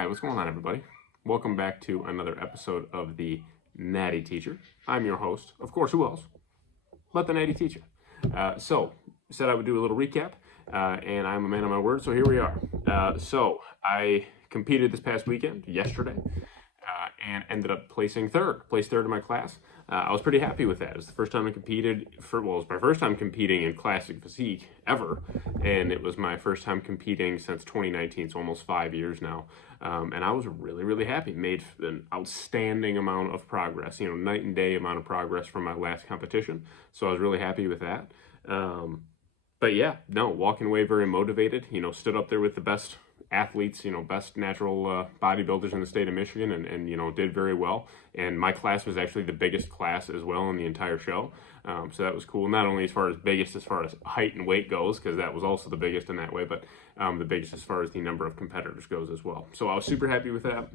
Hi, what's going on, everybody? Welcome back to another episode of the Natty Teacher. I'm your host, of course, who else but the Natty Teacher. Said I would do a little recap, and I'm a man of my word, so here we are. I competed this past weekend, yesterday, and ended up placed third in my class. I was pretty happy with that. It was the first time I competed it was my first time competing in classic physique ever, and it was my first time competing since 2019, so almost 5 years now. And I was really, really happy. Made an outstanding amount of progress, night and day amount of progress from my last competition. So I was really happy with that. But yeah, no, walking away very motivated, stood up there with the best athletes, best natural bodybuilders in the state of Michigan, and did very well. And my class was actually the biggest class as well in the entire show. So that was cool, not only as far as height and weight goes, because that was also the biggest in that way, but the biggest as far as the number of competitors goes as well. So I was super happy with that.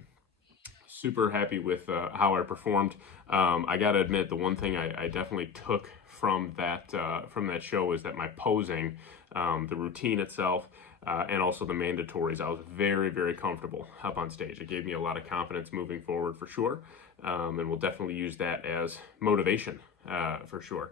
Super happy with how I performed. I gotta admit, the one thing I definitely took from that show is that my posing, the routine itself, and also the mandatories, I was very, very comfortable up on stage. It gave me a lot of confidence moving forward for sure, and we'll definitely use that as motivation for sure.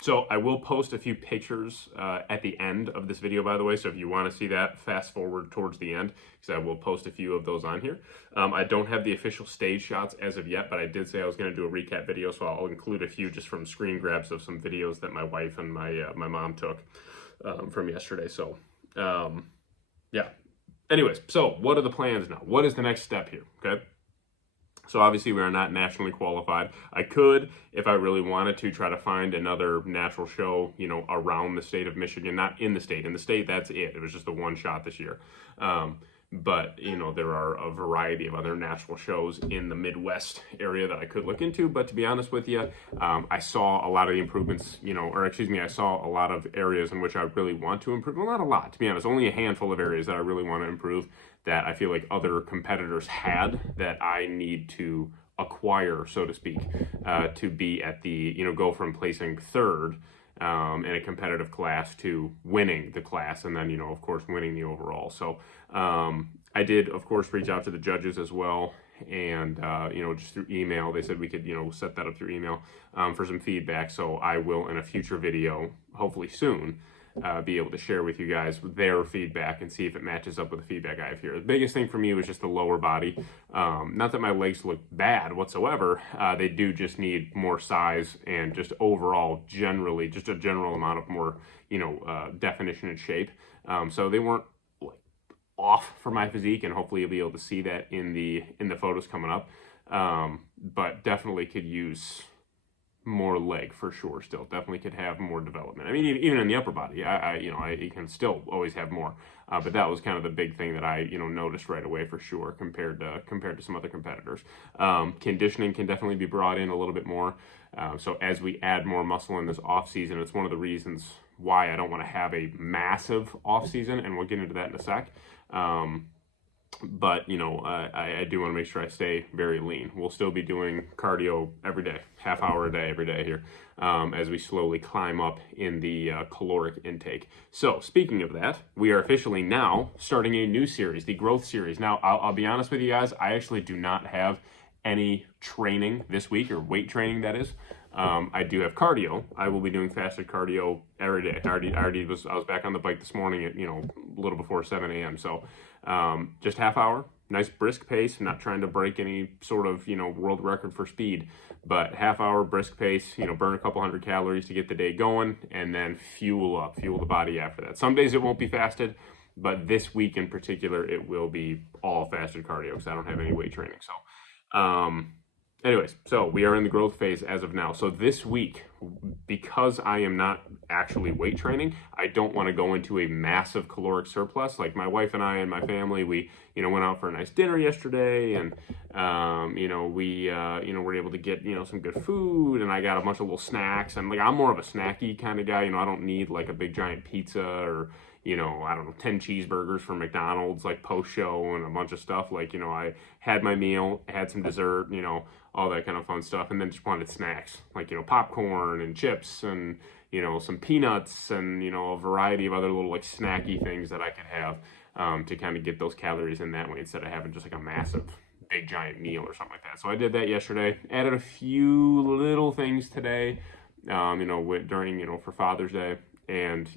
So I will post a few pictures at the end of this video, by the way, so if you want to see that, fast forward towards the end, because I will post a few of those on here. I don't have the official stage shots as of yet, but I did say I was going to do a recap video, so I'll include a few just from screen grabs of some videos that my wife and my mom took from yesterday. So yeah. Anyways, so what are the plans now? What is the next step here? Okay. So obviously we are not nationally qualified. I could, if I really wanted to, try to find another natural show, around the state of Michigan, not in the state. In the state, that's it. It was just the one shot this year. But, there are a variety of other natural shows in the Midwest area that I could look into. But to be honest with you, I saw a lot of the improvements, I saw a lot of areas in which I really want to improve. Well, not a lot, to be honest, only a handful of areas that I really want to improve that I feel like other competitors had that I need to acquire, so to speak, to be at the, go from placing third in a competitive class to winning the class, and then, of course, winning the overall. So I did, of course, reach out to the judges as well, and, just through email. They said we could, set that up through email for some feedback. So I will, in a future video, hopefully soon, be able to share with you guys their feedback and see if it matches up with the feedback I have here. The biggest thing for me was just the lower body. Not that my legs look bad whatsoever. They do just need more size and just overall, generally, just a general amount of more, definition and shape. So they weren't off for my physique, and hopefully you'll be able to see that in the photos coming up. But definitely could use more leg for sure. Still definitely could have more development. I mean, even in the upper body, I can still always have more. But that was kind of the big thing that I noticed right away for sure compared to some other competitors. Conditioning can definitely be brought in a little bit more. So as we add more muscle in this off season, it's one of the reasons why I don't want to have a massive off season, and we'll get into that in a sec. But I do want to make sure I stay very lean. We'll still be doing cardio every day, half hour a day every day here, as we slowly climb up in the caloric intake. So speaking of that, we are officially now starting a new series, the growth series. Now I'll be honest with you guys, I actually do not have any training this week, or weight training that is. I do have cardio. I will be doing fasted cardio every day. I was back on the bike this morning at a little before 7 a.m. So just half hour, nice brisk pace. I'm not trying to break any sort of world record for speed, but half hour brisk pace. Burn a couple hundred calories to get the day going, and then fuel the body after that. Some days it won't be fasted, but this week in particular it will be all fasted cardio because I don't have any weight training. So anyways, so we are in the growth phase as of now. So this week, because I am not actually weight training, I don't want to go into a massive caloric surplus. Like my wife and I and my family, we, went out for a nice dinner yesterday, and, we were able to get, some good food, and I got a bunch of little snacks, and like, I'm more of a snacky kind of guy. I don't need like a big giant pizza or, I don't know, 10 cheeseburgers from McDonald's, like post-show and a bunch of stuff. Like, I had my meal, had some dessert, all that kind of fun stuff, and then just wanted snacks, like, popcorn and chips and, some peanuts and, a variety of other little, like, snacky things that I could have. to kind of get those calories in that way instead of having just like a massive big giant meal or something like that. So I did that yesterday, added a few little things today, during, for Father's Day. And,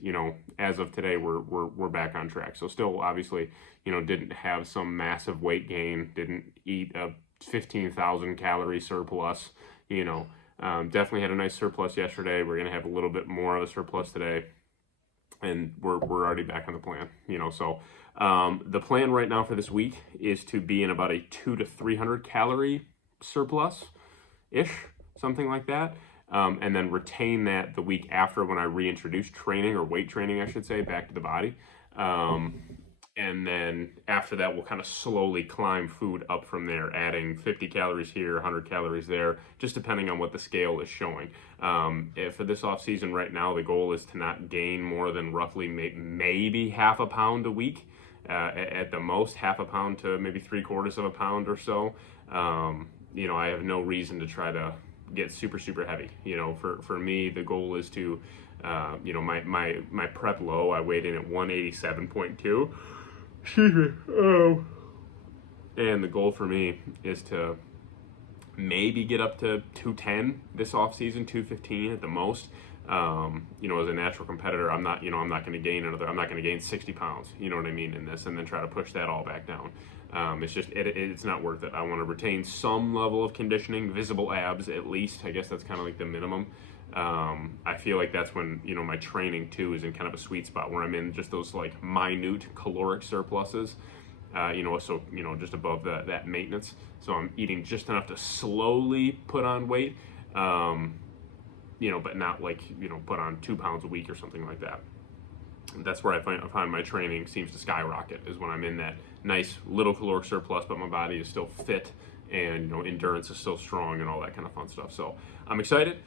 as of today, we're back on track. So still, obviously, didn't have some massive weight gain, didn't eat a 15,000 calorie surplus, definitely had a nice surplus yesterday. We're going to have a little bit more of a surplus today, and we're already back on the plan, so the plan right now for this week is to be in about a 200 to 300 calorie surplus ish, something like that. And then retain that the week after when I reintroduce training, or weight training, I should say, back to the body. And then after that, we'll kind of slowly climb food up from there, adding 50 calories here, 100 calories there, just depending on what the scale is showing. For this off season right now, the goal is to not gain more than roughly maybe half a pound a week, at the most, half a pound to maybe 3/4 of a pound or so. I have no reason to try to get super heavy. For me, the goal is to, my prep low, I weighed in at 187.2. Excuse me. And the goal for me is to maybe get up to 210 this off season, 215 at the most. As a natural competitor, I'm not going to gain 60 pounds, you know what I mean, in this, and then try to push that all back down. It's not worth it. I want to retain some level of conditioning, visible abs at least. I guess that's kind of like the minimum. I feel like that's when, my training too is in kind of a sweet spot where I'm in just those like minute caloric surpluses, so, just above that maintenance. So I'm eating just enough to slowly put on weight, but not like, put on 2 pounds a week or something like that. That's where I find my training seems to skyrocket, is when I'm in that nice little caloric surplus, but my body is still fit, and endurance is still strong, and all that kind of fun stuff. So I'm excited.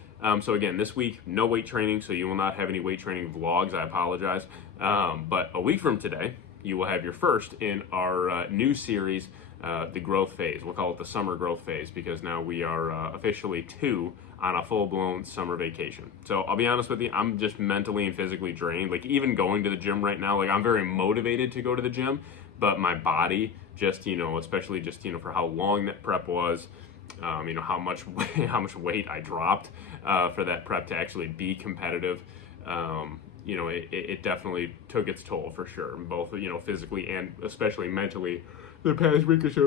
So again, this week, no weight training, so you will not have any weight training vlogs. I apologize. But a week from today, you will have your first in our new series, the growth phase. We'll call it the summer growth phase, because now we are officially on a full-blown summer vacation. So I'll be honest with you, I'm just mentally and physically drained. Like, even going to the gym right now, like, I'm very motivated to go to the gym, but my body just, especially just, for how long that prep was, how much weight I dropped for that prep to actually be competitive. It definitely took its toll for sure, both, physically and especially mentally. The past week or so,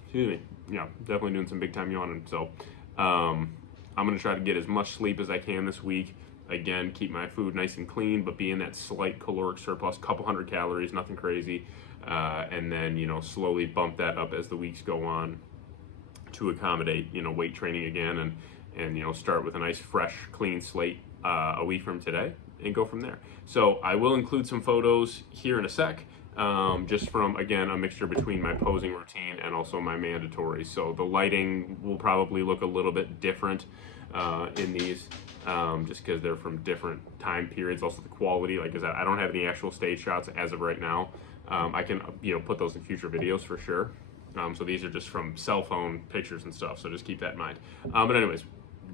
excuse me. Yeah, definitely doing some big time yawning. So I'm going to try to get as much sleep as I can this week. Again, keep my food nice and clean, but be in that slight caloric surplus, couple hundred calories, nothing crazy. And then, slowly bump that up as the weeks go on to accommodate, weight training again, and start with a nice, fresh, clean slate a week from today, and go from there. So I will include some photos here in a sec. Just from, again, a mixture between my posing routine and also my mandatory. So the lighting will probably look a little bit different in these, just because they're from different time periods. Also the quality, like I said, I don't have any actual stage shots as of right now. I can, put those in future videos for sure. So these are just from cell phone pictures and stuff, so just keep that in mind. But anyways,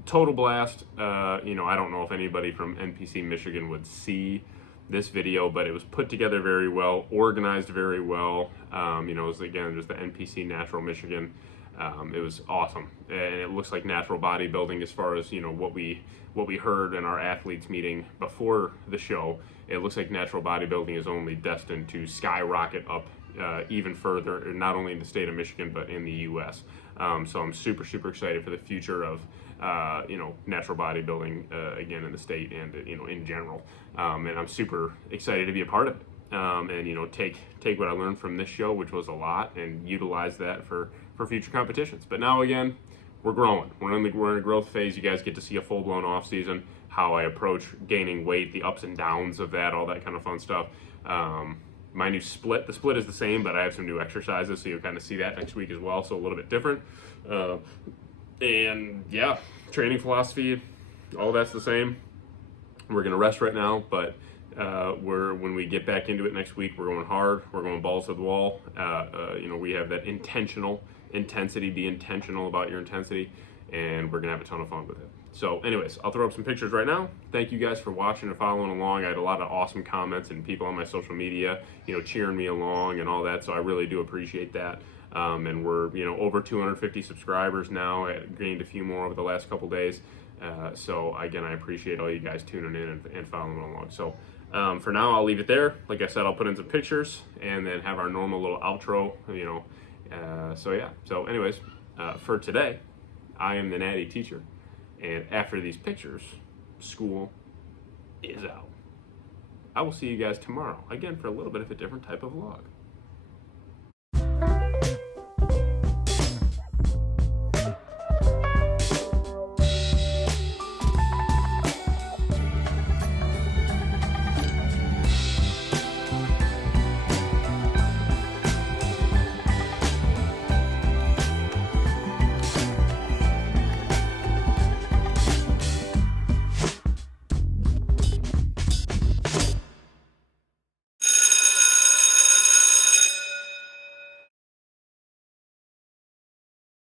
total blast. I don't know if anybody from NPC Michigan would see this video, but it was put together very well, organized very well. It was, again, just the NPC Natural Michigan. It was awesome, and it looks like natural bodybuilding, as far as what we heard in our athletes meeting before the show. It looks like natural bodybuilding is only destined to skyrocket up even further, not only in the state of Michigan but in the U.S. So I'm super excited for the future of natural bodybuilding again in the state, and in general, and I'm super excited to be a part of it, and take what I learned from this show, which was a lot, and utilize that for future competitions. But now, again, we're growing. We're in a growth phase. You guys get to see a full-blown off season, how I approach gaining weight, the ups and downs of that, all that kind of fun stuff. My new split, the split is the same, but I have some new exercises, so you'll kind of see that next week as well, so a little bit different. And yeah, training philosophy, all that's the same. We're going to rest right now, but when we get back into it next week, we're going hard. We're going balls to the wall. We have that intentional intensity. Be intentional about your intensity, and we're going to have a ton of fun with it. So anyways, I'll throw up some pictures right now. Thank you guys for watching and following along. I had a lot of awesome comments and people on my social media, cheering me along and all that. So I really do appreciate that. And we're, over 250 subscribers now. I gained a few more over the last couple days. So again, I appreciate all you guys tuning in and following along. So for now, I'll leave it there. Like I said, I'll put in some pictures and then have our normal little outro, so yeah. So anyways, for today, I am the Natty Teacher. And after these pictures, school is out. I will see you guys tomorrow, again, for a little bit of a different type of vlog.